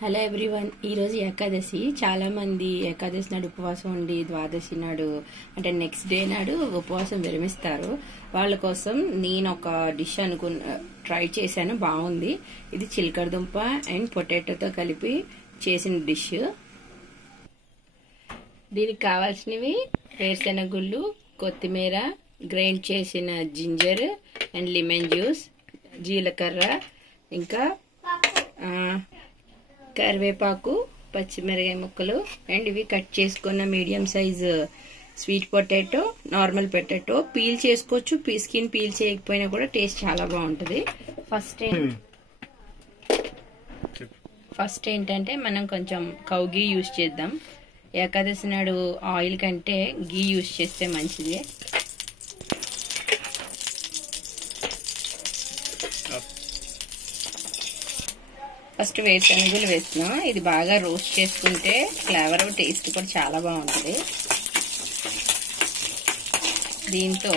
Hello everyone. ఈరోజు ఏకాదశి. చాలా మంది ఏకాదశి నాడు ఉపవాసం ఉండి ద్వాదశి నాడు అంటే నెక్స్ట్ డే నాడు ఉపవాసం విరమిస్తారు. వాళ్ళ కోసం నేను ఒక డిష్ ట్రై చేశాను, బాగుంది. ఇది చిలకడ దుంప అండ్ పొటాటోతో కలిపి చేసిన డిష్. దీనికి కావాల్సినవి వేరుశెనగ గుళ్ళు, కొత్తిమీర, గ్రైండ్ చేసిన జింజర్ అండ్ లెమన్ జ్యూస్, జీలకర్ర, ఇంకా కరివేపాకు, పచ్చిమిరపకాయ ముక్కలు అండ్ ఇవి కట్ చేసుకున్న medium size sweet potato, normal potato. Peel చేసుకోవచ్చు, స్కిన్ పీల్ చేయకపోయినా కూడా టేస్ట్ చాలా బాగుంటుంది. ఫస్ట్ ఏంటంటే మనం కొంచెం కౌ గీ యూజ్ చేద్దాం. ఏకాదశి నాడు ఆయిల్ కంటే గీ యూజ్ చేస్తే మంచిది. ఫస్ట్ వేరుశనగలు వేస్తున్నాం. ఇది బాగా రోస్ట్ చేసుకుంటే ఫ్లేవర్ టేస్ట్ కూడా చాలా బాగుంటుంది. దీంతో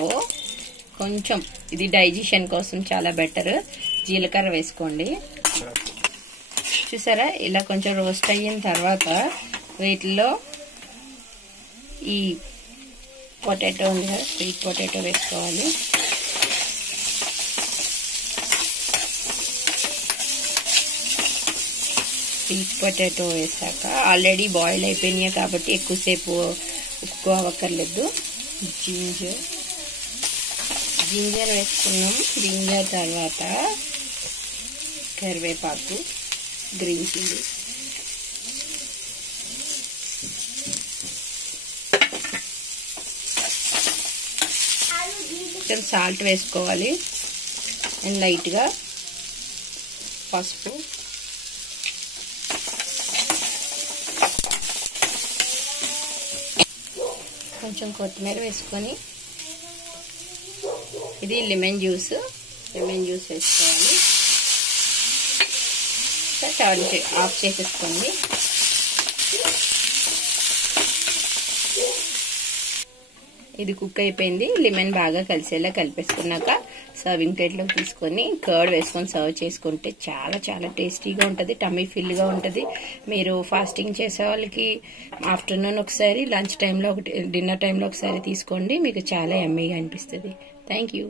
కొంచెం ఇది డైజెషన్ కోసం చాలా బెటర్. జీలకర్ర వేసుకోండి. చూసారా, ఇలా కొంచెం రోస్ట్ అయిన తర్వాత వీటిలో ఈ పొటాటో ఉంది కదా, స్వీట్ పొటాటో వేసుకోవాలి. స్వీట్ పొటాటో వేసాక ఆల్రెడీ బాయిల్ అయిపోయినాయి కాబట్టి ఎక్కువసేపు ఉప్పుకోవక్కర్లేదు. జింజర్ వేసుకున్నాం. జింజర్ తర్వాత కరివేపాకు, గ్రీన్ చిల్లీ, కొంచెం సాల్ట్ వేసుకోవాలి అండ్ లైట్గా పసుపు, కొంచెం కొత్తిమీర వేసుకొని ఇది లెమన్ జ్యూస్ వేసుకోవాలి. ఆఫ్ చేసేసుకోండి. ఇది కుక్ అయిపోయింది. లెమన్ బాగా కలిసేలా కలిపేసుకున్నాక సర్వింగ్ ప్లేట్లోకి తీసుకొని కర్డ్ వేసుకొని సర్వ్ చేసుకుంటే చాలా చాలా టేస్టీగా ఉంటుంది, టమ్మీ ఫిల్గా ఉంటుంది. మీరు ఫాస్టింగ్ చేసే వాళ్ళకి ఆఫ్టర్నూన్ ఒకసారి, లంచ్ టైంలో ఒకటి, డిన్నర్ టైంలో ఒకసారి తీసుకోండి. మీకు చాలా యమ్మీగా అనిపిస్తుంది. Thank you.